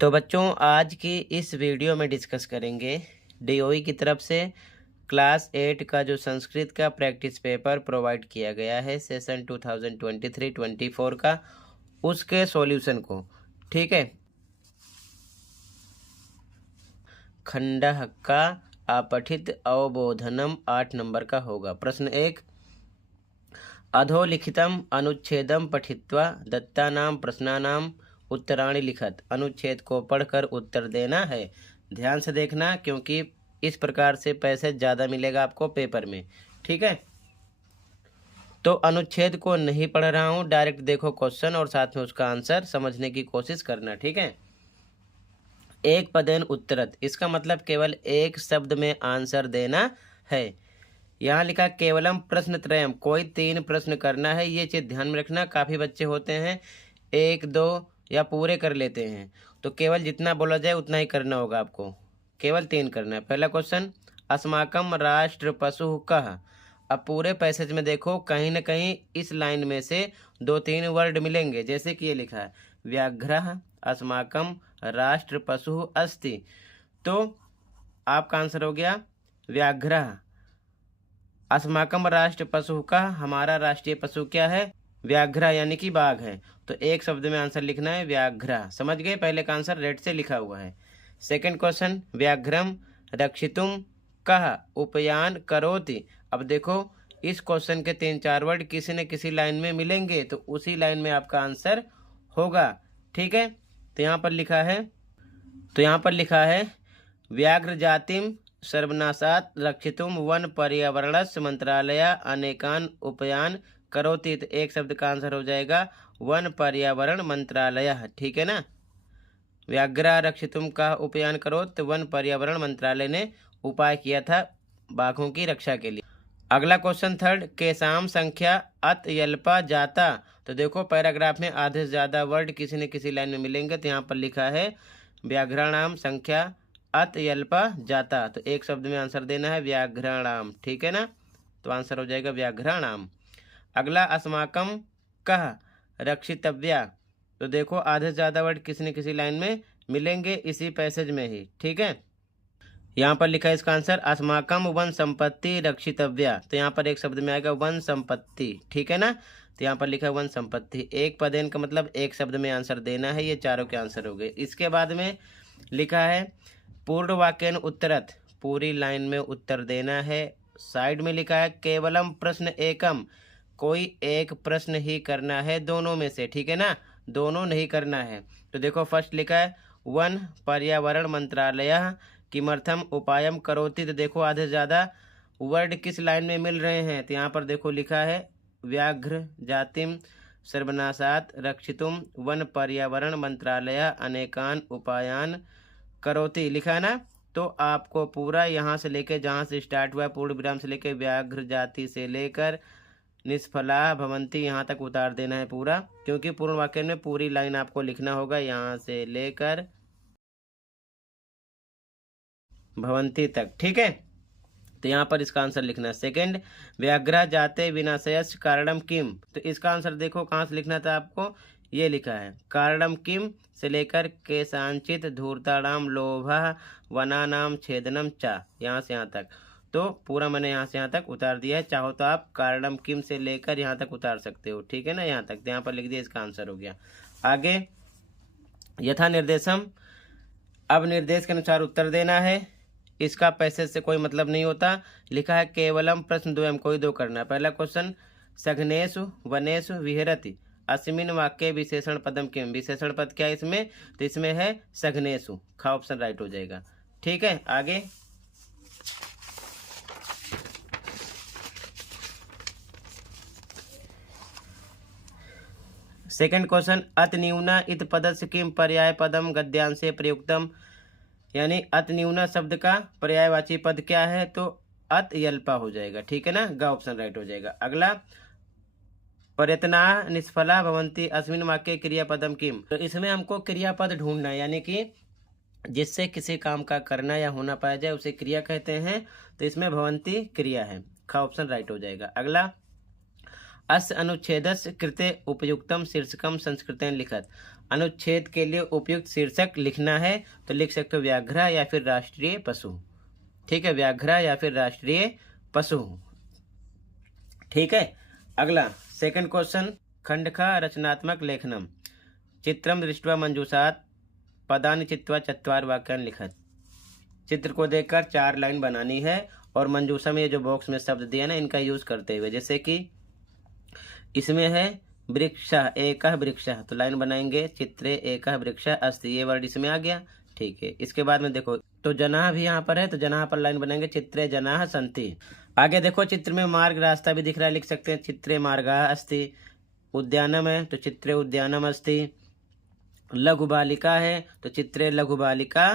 तो बच्चों आज की इस वीडियो में डिस्कस करेंगे डीओई की तरफ से क्लास 8 का जो संस्कृत का प्रैक्टिस पेपर प्रोवाइड किया गया है सेशन 2023-24 का, उसके सॉल्यूशन को। ठीक है। खंडः का अपठित अवबोधनम 8 नंबर का होगा। प्रश्न 1, अधोलिखितम अनुच्छेदम पठित्वा दत्तानाम प्रश्नानाम उत्तराणि लिखत। अनुच्छेद को पढ़कर उत्तर देना है। ध्यान से देखना क्योंकि इस प्रकार से पैसे ज़्यादा मिलेगा आपको पेपर में। ठीक है। तो अनुच्छेद को नहीं पढ़ रहा हूँ, डायरेक्ट देखो क्वेश्चन और साथ में उसका आंसर समझने की कोशिश करना। ठीक है। एक पदेन उत्तरत, इसका मतलब केवल एक शब्द में आंसर देना है। यहाँ लिखा केवलम प्रश्न त्रयम, कोई 3 प्रश्न करना है। ये चीज़ ध्यान में रखना। काफ़ी बच्चे होते हैं 1, 2 या पूरे कर लेते हैं, तो केवल जितना बोला जाए उतना ही करना होगा आपको। केवल 3 करना है। पहला क्वेश्चन, अस्माकम राष्ट्र पशु कह। अब पूरे पैसेज में देखो कहीं ना कहीं इस लाइन में से 2-3 वर्ड मिलेंगे। जैसे कि ये लिखा है व्याघ्रः अस्माकम राष्ट्र पशु अस्ति, तो आपका आंसर हो गया व्याघ्रः। अस्माकम राष्ट्र पशु का, हमारा राष्ट्रीय पशु क्या है? व्याघ्र यानी कि बाघ है। तो एक शब्द में आंसर लिखना है व्याघ्र। समझ गए? पहले का आंसर रेड से लिखा हुआ है। सेकंड क्वेश्चन, व्याघ्रम रक्षितुम कह उपयान करोति। अब देखो इस क्वेश्चन के 3-4 वर्ड किसी न किसी लाइन में मिलेंगे, तो उसी लाइन में आपका आंसर होगा। ठीक है। तो यहाँ पर लिखा है व्याघ्र जातिम सर्वनाशात रक्षितुम वन पर्यावरणस्य मंत्रालय अनेकान उपायान करोति। तो एक शब्द का आंसर हो जाएगा वन पर्यावरण मंत्रालय। ठीक है ना। व्याघ्र रक्षितुम का उपायन करो, तो वन पर्यावरण मंत्रालय ने उपाय किया था बाघों की रक्षा के लिए। अगला क्वेश्चन थर्ड, केसाम संख्या अत्यल्पा जाता। तो देखो पैराग्राफ में आधे से ज़्यादा वर्ड किसी न किसी लाइन में मिलेंगे। तो यहाँ पर लिखा है व्याघ्राणाम संख्या अत्यल्पा जाता, तो एक शब्द में आंसर देना है व्याघ्राणाम। ठीक है ना। तो आंसर हो जाएगा व्याघ्राणाम। अगला, अस्माकम कह रक्षितव्या। तो देखो आधे से ज़्यादा वर्ड किसी न किसी लाइन में मिलेंगे इसी पैसेज में ही। ठीक है। यहाँ पर लिखा है इसका आंसर अस्माकम वन संपत्ति रक्षितव्या। तो यहाँ पर एक शब्द में आएगा वन संपत्ति। ठीक है ना। तो यहाँ पर लिखा है वन संपत्ति। एक पदेन का मतलब एक शब्द में आंसर देना है। ये चारों के आंसर हो गए। इसके बाद में लिखा है पूर्ण वाक्यन उत्तरत, पूरी लाइन में उत्तर देना है। साइड में लिखा है केवलम प्रश्न एकम, कोई एक प्रश्न ही करना है दोनों में से। ठीक है ना, दोनों नहीं करना है। तो देखो फर्स्ट लिखा है वन पर्यावरण मंत्रालय किमर्थम उपायम करोति। तो देखो आधे से ज़्यादा वर्ड किस लाइन में मिल रहे हैं। तो यहाँ पर देखो लिखा है व्याघ्र जातिम सर्वनाशात रक्षितुम वन पर्यावरण मंत्रालय अनेकान उपायान करोति लिखा है ना। तो आपको पूरा यहाँ से लेकर जहाँ से स्टार्ट हुआ है पूर्ण विराम से लेकर व्याघ्र जाति से लेकर निष्फला भवंती यहाँ तक उतार देना है पूरा, क्योंकि पूर्ण वाक्य में पूरी लाइन आपको लिखना होगा यहाँ से लेकर भवंती तक। ठीक है। तो यहाँ पर इसका आंसर लिखना है। सेकंड, व्याघ्र जाते विनाशयस् कारणम किम। तो इसका आंसर देखो कहाँ से लिखना था आपको। ये लिखा है कारणम किम से लेकर केशांचित धूर्ताणाम लोभ वनानाम छेदनम चा, यहाँ से यहाँ तक। तो पूरा मैंने यहाँ से यहाँ तक उतार दिया है। चाहो तो आप कारणम किम से लेकर यहाँ तक उतार सकते हो। ठीक है ना, यहाँ तक। तो यहाँ पर लिख दिया, इसका आंसर हो गया। आगे यथा निर्देशम, अब निर्देश के अनुसार उत्तर देना है। इसका पैसेज से कोई मतलब नहीं होता। लिखा है केवलम प्रश्न द्वयम, कोई 2 करना है। पहला क्वेश्चन, सघनेषु वनेषु विहरति अस्मिन वाक्य विशेषण पदम किम। विशेषण पद क्या है इसमें? तो इसमें है सघनेषु। खा ऑप्शन राइट हो जाएगा। ठीक है। आगे सेकंड क्वेश्चन, अतन्यूना इत पदस्य किम पर्याय पदम गद्यांशे प्रयुक्तम। यानी अतन्यूना शब्द का पर्यायवाची पद क्या है? तो अत्यल्पा हो जाएगा। ठीक है ना, ग ऑप्शन राइट हो जाएगा। अगला, प्रयत्ना निष्फला भवंती अस्मिन वाक्य क्रियापदम किम। तो इसमें हमको क्रियापद ढूंढना है, यानी कि जिससे किसी काम का करना या होना पाया जाए उसे क्रिया कहते हैं। तो इसमें भवंती क्रिया है। खा ऑप्शन राइट हो जाएगा। अगला, अस्य अनुच्छेदस्य कृते उपयुक्तम शीर्षकम संस्कृतेन लिखत। अनुच्छेद के लिए उपयुक्त शीर्षक लिखना है तो लिख सकते हो व्याघ्र या फिर राष्ट्रीय पशु। ठीक है, व्याघ्र या फिर राष्ट्रीय पशु। ठीक है, अगला सेकंड क्वेश्चन, खंडखा रचनात्मक लेखनम चित्रम दृष्ट्वा मंजूषात पदानि चित्वा चत्वार वाक्यानि लिखत। चित्र को देखकर 4 लाइन बनानी है और मंजूषा में ये जो बॉक्स में शब्द दिया ना इनका यूज करते हुए, जैसे कि इसमें है वृक्षः एकः वृक्षः, तो लाइन बनाएंगे चित्रे एकः वृक्षः अस्ति, ये वर्ड इसमें आ गया। ठीक है, इसके बाद में देखो तो जनाः भी यहाँ पर है, तो जनाः पर लाइन बनाएंगे चित्रे जनाः सन्ति। आगे देखो चित्र में मार्ग रास्ता भी दिख रहा है, लिख सकते हैं चित्रे मार्गः अस्ति। उद्यानम है तो चित्रे उद्यानम अस्ति। लघु बालिका है तो चित्रे लघु बालिका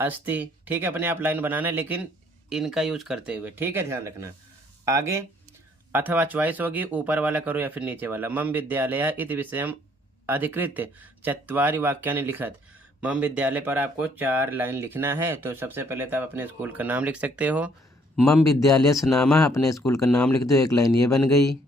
अस्ति। ठीक है, अपने आप लाइन बनाना है लेकिन इनका यूज करते हुए। ठीक है, ध्यान रखना। आगे अथवा चॉइस होगी, ऊपर वाला करो या फिर नीचे वाला। मम विद्यालय इति विषयम अधिकृत्य चत्वारि वाक्यानि लिखत। मम विद्यालय पर आपको 4 लाइन लिखना है, तो सबसे पहले तो आप अपने स्कूल का नाम लिख सकते हो। मम विद्यालय नामा, अपने स्कूल का नाम लिख दो, एक लाइन ये बन गई।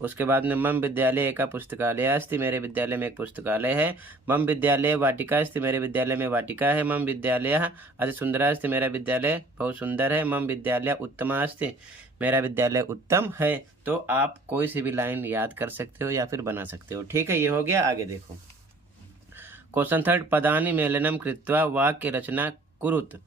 उसके बाद में मम विद्यालय का पुस्तकालय अस्ति, मेरे विद्यालय में एक पुस्तकालय है। मम विद्यालय वाटिका अस्ति, मेरे विद्यालय में वाटिका है। मम विद्यालय अति सुंदर अस्ति, मेरा विद्यालय बहुत सुंदर है। मम विद्यालय उत्तम अस्ति, मेरा विद्यालय उत्तम है। तो आप कोई सी भी लाइन याद कर सकते हो या फिर बना सकते हो। ठीक है, ये हो गया। आगे देखो क्वेश्चन थर्ड, पदानि मेलनम कृत्वा वाक्य रचना कुरुत।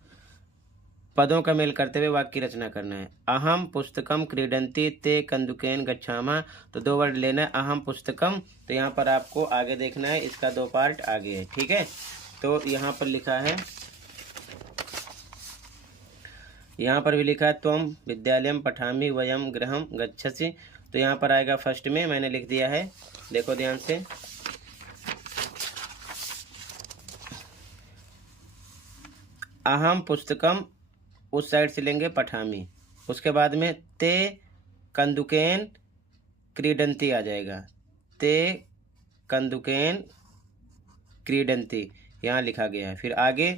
पदों का मेल करते हुए वाक्य की रचना करना है। अहम पुस्तकम क्रीडंती ते कंदुकेन गच्छामः, तो 2 वर्ड लेना है। अहम पुस्तकम, तो यहाँ पर आपको आगे देखना है, इसका 2 पार्ट आगे है। ठीक है, तो यहाँ पर लिखा है, यहाँ पर भी लिखा है त्वम विद्यालयम पठामि वयम गृहम गच्छसि, तो यहाँ पर आएगा फर्स्ट में, मैंने लिख दिया है, देखो ध्यान से। अहम पुस्तकम उस साइड से लेंगे पठामी, उसके बाद में ते कंदुकेन क्रीडंती आ जाएगा। ते कंदुकेन क्रीडंती यहाँ लिखा गया है। फिर आगे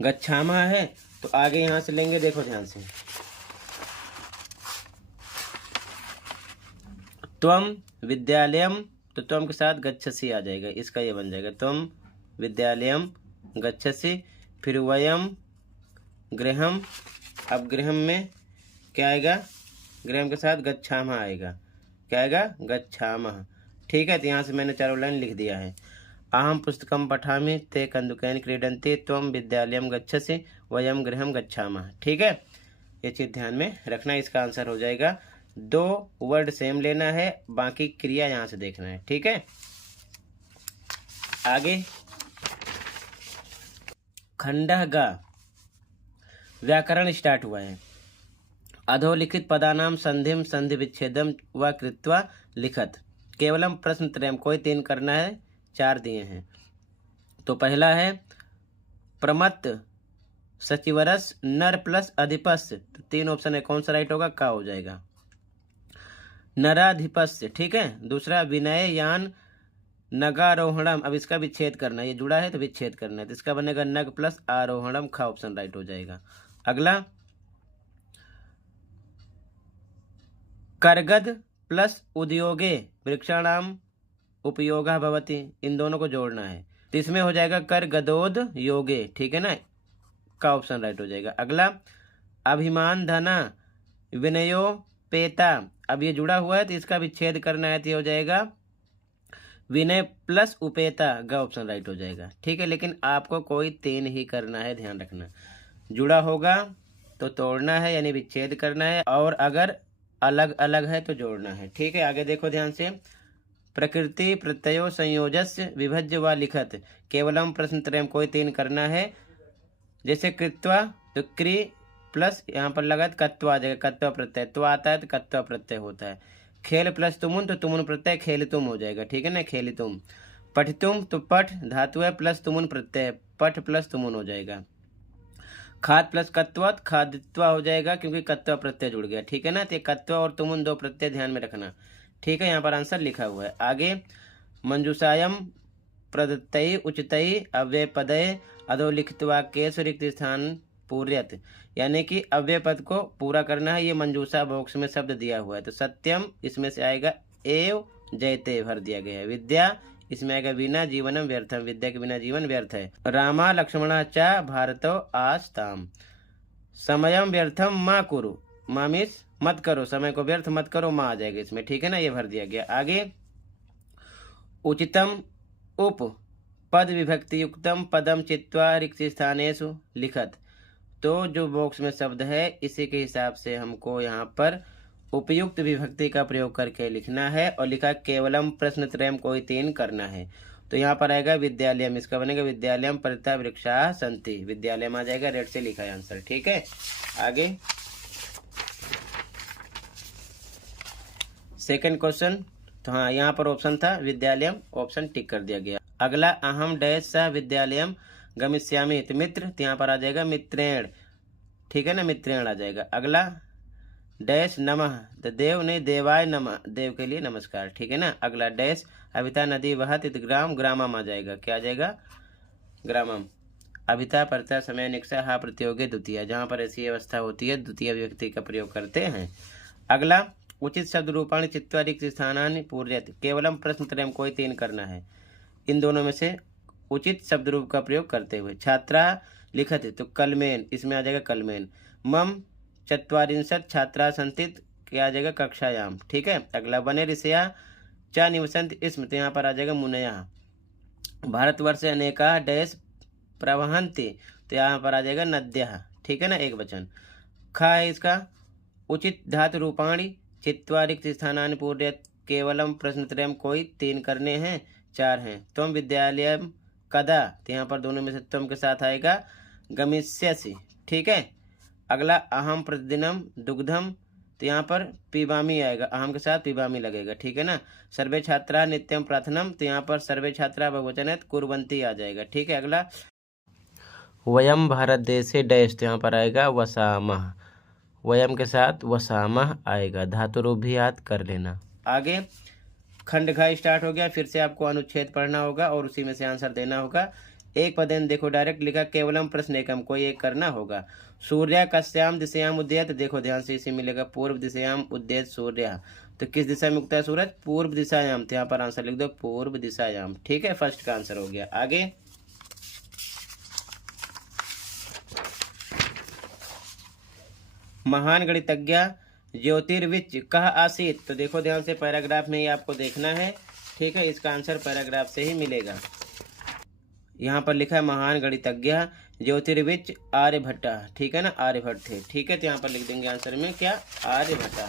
गच्छामः है, तो आगे यहाँ से लेंगे, देखो ध्यान से। त्वम विद्यालयम, तो त्वम के साथ गच्छसि आ जाएगा, इसका ये बन जाएगा त्वम विद्यालयम गच्छसि। फिर वयम गृहम, अब गृहम में क्या आएगा, गृहम के साथ गच्छामः आएगा, क्या आएगा, गच्छामः। ठीक है, तो यहाँ से मैंने 4 लाइन लिख दिया है। अहम पुस्तकम पठामि ते कंदुकेन क्रीडन्ति त्वम विद्यालयम गच्छसि वयम गृहम गच्छामः। ठीक है, ये चीज़ ध्यान में रखना, इसका आंसर हो जाएगा। 2 वर्ड सेम लेना है, बाकी क्रिया यहाँ से देखना है। ठीक है, आगे खंडः गा, व्याकरण स्टार्ट हुआ है। अधोलिखित पदानाम संधिम संधि विच्छेदम व कृत्वा लिखत। केवलम प्रश्न त्रयम, कोई 3 करना है, 4 दिए हैं। तो पहला है प्रमत्त सचिवरस नर प्लस अधिपस्य, तो 3 ऑप्शन है, कौन सा राइट होगा, का हो जाएगा, नराधिपस्य। ठीक है, दूसरा विनय यान नगारोहणम, अब इसका विच्छेद करना है, ये जुड़ा है तो विच्छेद करना है, तो इसका बनेगा नग प्लस आरोहणम, खा ऑप्शन राइट हो जाएगा। अगला करगद प्लस उद्योगे वृक्षाणाम उपयोगः भवति, इन दोनों को जोड़ना है, तो इसमें हो जाएगा करगदोद योगे। ठीक है ना, का ऑप्शन राइट हो जाएगा। अगला अभिमान धना विनयो पेता, अब ये जुड़ा हुआ है तो इसका विच्छेद करना है, तो हो जाएगा विनय प्लस उपेता, ग ऑप्शन राइट हो जाएगा। ठीक है, लेकिन आपको कोई 3 ही करना है, ध्यान रखना। जुड़ा होगा तो तोड़ना है यानी विच्छेद करना है, और अगर अलग अलग है तो जोड़ना है। ठीक है, आगे देखो ध्यान से। प्रकृति प्रत्ययो संयोजस्य विभज्य व लिखत। केवलम प्रश्न त्रयम, कोई 3 करना है। जैसे कृत्वा, तो क्री प्लस यहाँ पर लगा कत्व आ जाएगा, कत्व प्रत्यय, तो आता है तो कत्व प्रत्यय होता है। खेल प्लस तुमुन, तो तुमुन प्रत्यय खेल तुम हो जाएगा। ठीक है ना, खेल तुम। पठितुम, तो पठ धातु है प्लस तुमुन प्रत्यय, पठ प्लस तुमुन हो जाएगा। खाद प्लस कत्वत, खादित्वा हो जाएगा क्योंकि कत्व प्रत्यय जुड़ गया। ठीक है ना, तो कत्व और तुमुन 2 प्रत्यय ध्यान में रखना। ठीक है, यहाँ पर आंसर लिखा हुआ है। आगे मंजूषायम प्रदत्तई उचितई अव्यय पदय अधोलिखित वाक्येषु रिक्त स्थान पूर्यत, यानी कि अव्यय पद को पूरा करना है। ये मंजूषा बॉक्स में शब्द दिया हुआ है, तो सत्यम इसमें से आएगा, एव जयते भर दिया गया है। विद्या इसमें आएगा विना जीवनम व्यर्थम, विद्या के बिना जीवन व्यर्थ है। रामा लक्ष्मणा च भारतो आस्ताम, समयम व्यर्थम माँ कुरु, माँ मीन्स मत करो, समय को व्यर्थ मत करो, माँ आ जाएगा इसमें, ठीक है ना, ये भर दिया गया। आगे उचितम उप पद विभक्ति युक्तम पदम चित्वा रिक्त स्थानेषु लिखत, तो जो बॉक्स में शब्द है इसी के हिसाब से हमको यहाँ पर उपयुक्त विभक्ति का प्रयोग करके लिखना है, और लिखा केवलम प्रश्न त्रयम कोई 3 करना है। तो यहाँ पर आएगा विद्यालयम, इसका बनेगा विद्यालयम परिता वृक्षा संति, विद्यालयम आ जाएगा, रेड से लिखा है आंसर, ठीक है। आगे सेकंड क्वेश्चन, तो हाँ यहाँ पर ऑप्शन था विद्यालयम, ऑप्शन टिक कर दिया गया। अगला अहम डैश सह विद्यालयम गमिष्यामि, तो मित्र, तो यहाँ पर आ जाएगा मित्रेण, ठीक है ना, मित्रेण आ जाएगा। अगला डैश नमः, तो देव नहीं देवाय नमः, देव के लिए नमस्कार, ठीक है ना। अगला डैश अभिता नदी वहत इत ग्राम, ग्रामम आ जाएगा, क्या आ जाएगा, ग्रामम। अभिता परता समय निक्षा हा प्रतियोगी द्वितीय, जहाँ पर ऐसी अवस्था होती है द्वितीय विभक्ति का प्रयोग करते हैं। अगला उचित शब्द रूपाणी चित्वा रिक्त स्थानानि पूर्यत, केवलम प्रश्न त्रयम कोई 3 करना है, इन दोनों में से उचित शब्द रूप का प्रयोग करते हुए। छात्रा लिखत, तो कलमेन, इसमें आ जाएगा कलमेन। मम 44 छात्रा संतित, क्या आ जाएगा, कक्षायाम, ठीक है। अगला वने ऋषया च निवसंत इसमें, तो यहाँ पर आ जाएगा मुनया। भारतवर्ष अनेका डैश प्रवहंती, तो यहाँ पर आ जाएगा नद्या, ठीक है ना, एक वचन। खा है इसका उचित धातु रूपाणी चित्वा रिक्त स्थानानि पूर्यत, केवलम प्रश्न त्रयम कोई 3 करने हैं, 4 हैं। तुम विद्यालय कदा, तो यहाँ पर दोनों में से तुम के साथ आएगा गमिष्यसि, ठीक है। अगला अहम प्रतिदिनम दुग्धम, तो यहाँ पर पिबामी आएगा, अहम के साथ पिबामी लगेगा, ठीक है ना। सर्वे छात्रा नित्यम प्रार्थनम, तो यहाँ पर सर्वे छात्रा बहुवचन है, कुर्वन्ति आ जाएगा, ठीक है। अगला वयम भारत देशे डैश, तो यहाँ पर आएगा वसामः, वयम के साथ वसामः आएगा, धातु रूप भी याद कर लेना। आगे खंड घ स्टार्ट हो गया, फिर से आपको अनुच्छेद पढ़ना होगा और उसी में से आंसर देना होगा। एक पदेन देखो डायरेक्ट लिखा, केवलम प्रश्न एकम, कोई एक करना होगा। सूर्य कस्याम दिशयाम उद्यत, देखो ध्यान से इसे मिलेगा, पूर्व दिशयाम उद्यत सूर्य, तो किस दिशा में उगता है सूरज, पूर्व दिशायाम, तो यहाँ पर आंसर लिख दो पूर्व दिशायाम, ठीक है, फर्स्ट का आंसर हो गया। आगे महान गणितज्ञ ज्योतिर्विच कह आसीत, तो देखो ध्यान से पैराग्राफ में ही आपको देखना है, ठीक है, इसका आंसर पैराग्राफ से ही मिलेगा। यहाँ पर लिखा है महान गणितज्ञ ज्योतिर्विच आर्यभट्टा, ठीक है ना, आर्यभट्ट थे, ठीक है, तो यहाँ पर लिख देंगे आंसर में क्या, आर्यभट्टा,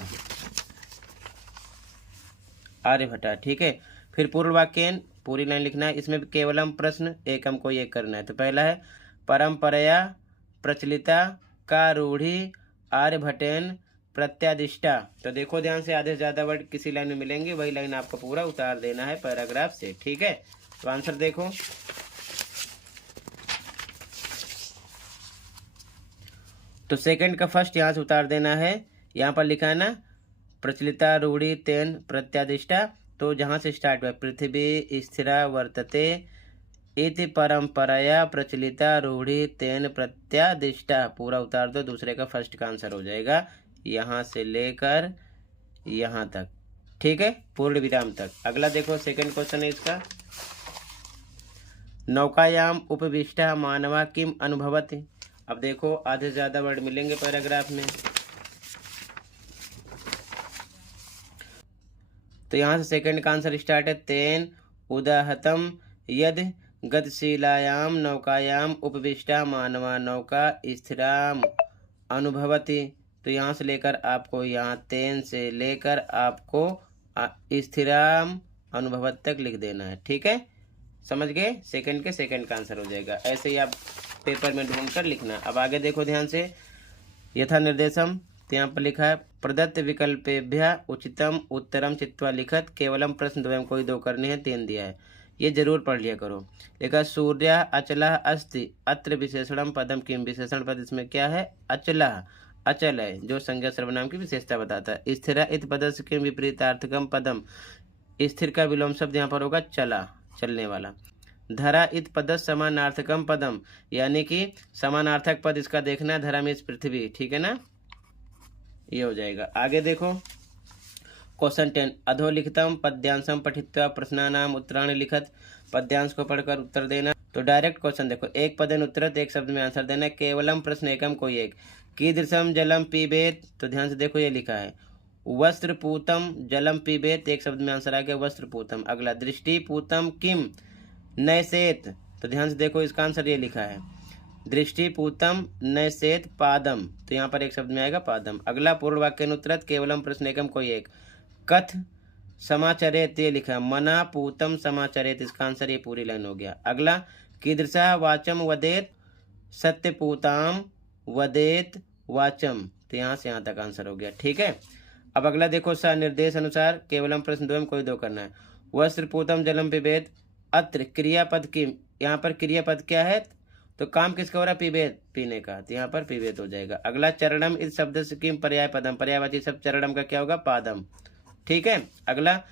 आर्यभट्टा, ठीक है। फिर पूर्ण वाक्यन पूरी लाइन लिखना है, इसमें केवलम प्रश्न एकम को एक करना है। तो पहला है परंपराया प्रचलिता का रूढ़ी आर्यभट्टेन प्रत्यादिष्टा, तो देखो ध्यान से आधे से ज्यादा वर्ड किसी लाइन में मिलेंगे, वही लाइन आपको पूरा उतार देना है पैराग्राफ से, ठीक है। तो आंसर देखो, तो सेकंड का फर्स्ट यहाँ से उतार देना है, यहाँ पर लिखा है ना प्रचलिता रूढ़ी तेन प्रत्यादिष्टा, तो जहाँ से स्टार्ट हुआ पृथ्वी स्थिरा वर्तते इति परंपराया प्रचलिता रूढ़ी तेन प्रत्यादिष्टा, पूरा उतार दो, दूसरे का फर्स्ट का आंसर हो जाएगा यहाँ से लेकर यहाँ तक, ठीक है, पूर्ण विराम तक। अगला देखो सेकंड क्वेश्चन है इसका, नौकायाम उपविष्टा मानवा किम अनुभवति, अब देखो आधे से ज्यादा वर्ड मिलेंगे पैराग्राफ में, तो यहाँ से सेकंड का आंसर स्टार्ट है, तेन उदाहतम यद गतिशीलायाम नौकायाम उपविष्टा मानवा नौका स्थिराम अनुभवति, तो यहाँ से लेकर आपको यहाँ तेन से लेकर आपको स्थिराम अनुभवत तक लिख देना है, ठीक है, समझ गए, सेकंड के सेकंड का आंसर हो जाएगा। ऐसे ही आप पेपर में ढूंढ कर लिखना। अब आगे देखो ध्यान से, यथा निर्देशम, तो यहाँ पर लिखा है प्रदत्त विकल्पेभ्य उचितम उत्तरम चित्वा लिखत, केवलम प्रश्न द्वयम, कोई 2 करने हैं, 3 दिया है, ये जरूर पढ़ लिया करो। लिखा सूर्य अचला अस्ति अत्र विशेषणम पदम किम, विशेषण पद इसमें क्या है, अचला, अचल है, जो संज्ञा सर्वनाम की विशेषता बताता है। स्थिरा इत पदस्य किम विपरीतार्थकम पदम, स्थिर का विलोम शब्द यहाँ पर होगा चला, चलने वाला। धरा इत पद समानार्थकम पदम, यानी कि समानार्थक पद इसका देखना है, धरा में इस पृथ्वी, ठीक है ना, ये हो जाएगा। आगे देखो क्वेश्चन 10 अधोलिखितम पद्यांशम पठित्वा प्रश्नानाम उत्तराणि लिखत। पद्यांश को पढ़कर उत्तर देना। तो डायरेक्ट क्वेश्चन देखो, एक पदेन उत्तरत, एक शब्द में आंसर देना। केवलम प्रश्न एकम कोई एक। कीदृशम जलम पीबेत, तो ध्यान से देखो ये लिखा है। वस्त्र पूतम जलम पीबेत, एक शब्द में आंसर आ गया वस्त्र पूतम। अगला दृष्टि पूतम किम नैसेत, तो ध्यान से देखो इसका आंसर ये लिखा है दृष्टि पूतम नैसेत पादम, तो यहाँ पर एक शब्द में आएगा पादम। अगला पूर्ण वाक्यानुत्तरत केवलम प्रश्न एकम कोई एक। कथ समाचरेत, ये लिखा है मना पूतम समाचरेत, इसका आंसर ये पूरी लाइन हो गया। अगला कीदृशा वाचम वदेत सत्यपूताम वदेत वाचम, तो यहाँ से यहाँ तक आंसर हो गया। ठीक है, अब अगला देखो सा निर्देश अनुसार केवलम प्रश्न दो में कोई दो करना है। वस्त्र पूतम जलम पिबेत, अत्र क्रियापद किम, यहाँ पर क्रियापद क्या है, तो काम किसका हो रहा है पिबेत, पीने का, तो यहाँ पर पिबेत हो जाएगा। अगला चरणम इस शब्द से किम पर्याय पदम, पर्यायवाची शब्द चरणम का क्या होगा पादम। ठीक है, अगला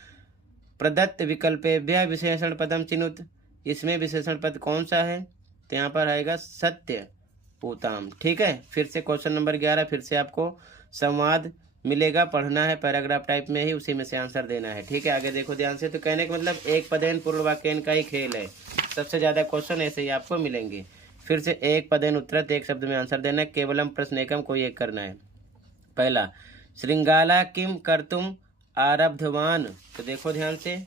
प्रदत्त विकल्पेभ्य विशेषण पदम चिनुत, इसमें विशेषण पद कौन सा है, तो यहाँ पर आएगा सत्य पूताम। ठीक है, फिर से क्वेश्चन नंबर 11, फिर से आपको संवाद मिलेगा, पढ़ना है पैराग्राफ टाइप में ही, उसी में से आंसर देना है। ठीक है, आगे देखो ध्यान से। तो कहने का मतलब एक पदेन पूर्ण वाक्यन का ही खेल है, सबसे ज्यादा क्वेश्चन ऐसे ही आपको मिलेंगे। फिर से एक पदेन उत्तरत, एक शब्द में आंसर देना है। केवलम प्रश्न एकम कोई एक करना है। पहला श्रृंगाला किम कर्तुम आरब्धवान, तो देखो ध्यान से,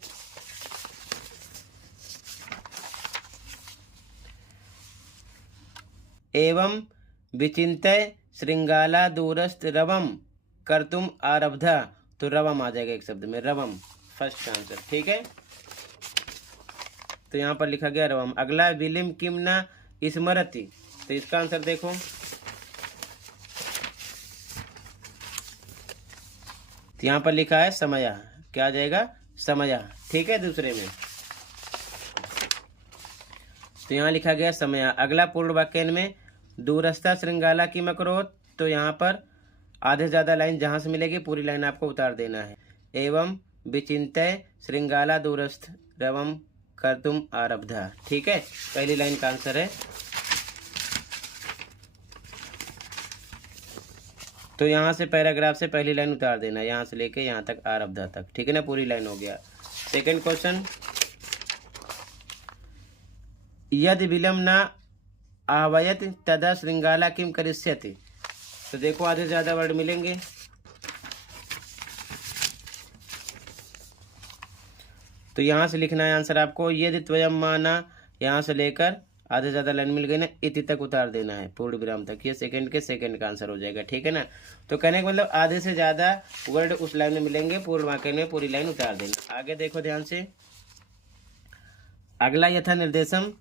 एवं विचिंतय श्रृंगाला दूरस्थ रवम कर्तुम आरब्धा, तो रवम आ जाएगा एक शब्द में, रवम फर्स्ट आंसर। ठीक है, तो यहाँ पर लिखा गया रवम। अगला विलिम किम ना स्मरति, तो इसका आंसर देखो, तो यहाँ पर लिखा है समया, क्या आ जाएगा समया। ठीक है, दूसरे में तो यहाँ लिखा गया समया। अगला पूर्ण वाक्य में दूरस्था श्रृंगाला की मकरोत, तो यहाँ पर आधे से ज्यादा लाइन जहां से मिलेगी पूरी लाइन आपको उतार देना है। एवं विचिंतय श्रृंगाला दूरस्थ रवम कर्तुम आरब्धा। ठीक है, पहली लाइन का आंसर है। तो यहाँ से पैराग्राफ से पहली लाइन उतार देना, यहाँ से लेके यहाँ तक आरब्धा तक। ठीक है ना, पूरी लाइन हो गया। सेकंड क्वेश्चन, यदि विलम न आहवयत तदा श्रृंगाला किम करिष्यति, तो देखो आधे ज्यादा वर्ड मिलेंगे। तो यहाँ से लिखना है आंसर आपको, यदि त्वयम माना, यहाँ से लेकर आधे ज्यादा लाइन मिल गई ना, इति तक उतार देना है पूर्ण विराम तक, ये सेकंड का आंसर हो जाएगा। ठीक है ना, तो कहने का मतलब आधे से ज्यादा वर्ड उस लाइन में मिलेंगे, पूर्ण वाक्य में पूरी लाइन उतार देना। आगे देखो ध्यान से, अगला यथा निर्देशम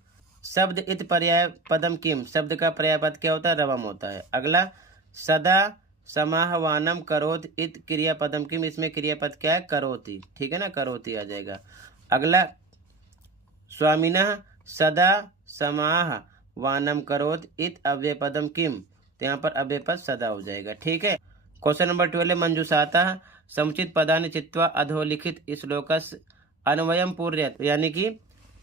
शब्द इत पर्याय पदम किम, शब्द का पर्याय पद क्या होता है, रवम होता है। अगला सदा समाहवानम करोत इत क्रियापदम किम, इसमें क्रियापद क्या है करोति। ठीक है ना, करोति आ जाएगा। अगला स्वामिनः सदा समाह वानम करोत इत अव्ययपदम किम, तो यहाँ पर अव्ययपद सदा हो जाएगा। ठीक है, क्वेश्चन नंबर 12 मंजूषाता समुचित पदानि चित्वा अधोलिखित श्लोकस अन्वयम पूर्यत, यानी कि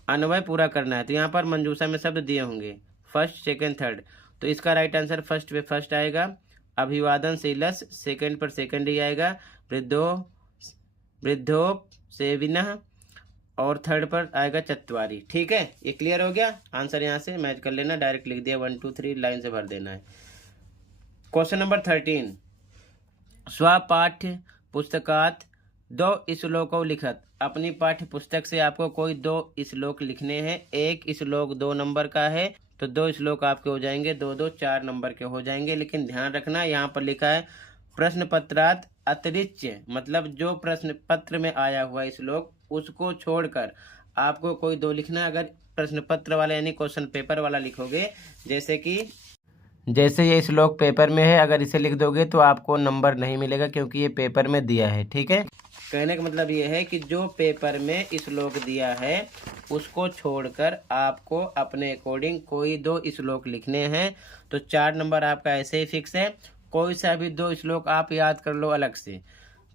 अन्वय पूरा करना है। तो यहाँ पर मंजूषा में शब्द दिए होंगे फर्स्ट सेकंड थर्ड, तो इसका राइट आंसर फर्स्ट पे फर्स्ट आएगा, अभिवादन शीलस सेकंड पर सेकंड ही आएगा, वृद्धो सेविनः, और थर्ड पर आएगा चतवारी। ठीक है, ये क्लियर हो गया। आंसर यहाँ से मैच कर लेना, डायरेक्ट लिख दिया 1 2 3 लाइन से भर देना है। क्वेश्चन नंबर 13 स्वपाठ्य पुस्तकात 2 श्लोकों लिखत, अपनी पाठ्य पुस्तक से आपको कोई 2 श्लोक लिखने हैं। एक श्लोक 2 नंबर का है, तो 2 श्लोक आपके हो जाएंगे, 2 2 4 नंबर के हो जाएंगे। लेकिन ध्यान रखना, यहाँ पर लिखा है प्रश्न पत्रात अतिरिच्य, मतलब जो प्रश्न पत्र में आया हुआ श्लोक उसको छोड़कर आपको कोई 2 लिखना है। अगर प्रश्न पत्र वाला यानी क्वेश्चन पेपर वाला लिखोगे, जैसे ये श्लोक पेपर में है, अगर इसे लिख दोगे तो आपको नंबर नहीं मिलेगा, क्योंकि ये पेपर में दिया है। ठीक है, कहने का मतलब ये है कि जो पेपर में श्लोक दिया है उसको छोड़कर आपको अपने अकॉर्डिंग कोई 2 श्लोक लिखने हैं। तो 4 नंबर आपका ऐसे ही फिक्स है। कोई सा भी 2 श्लोक आप याद कर लो अलग से,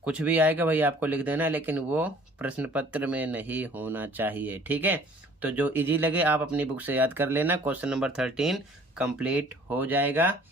कुछ भी आएगा वही आपको लिख देना, लेकिन वो प्रश्न पत्र में नहीं होना चाहिए। ठीक है, तो जो इजी लगे आप अपनी बुक से याद कर लेना। क्वेश्चन नंबर 13 कंप्लीट हो जाएगा।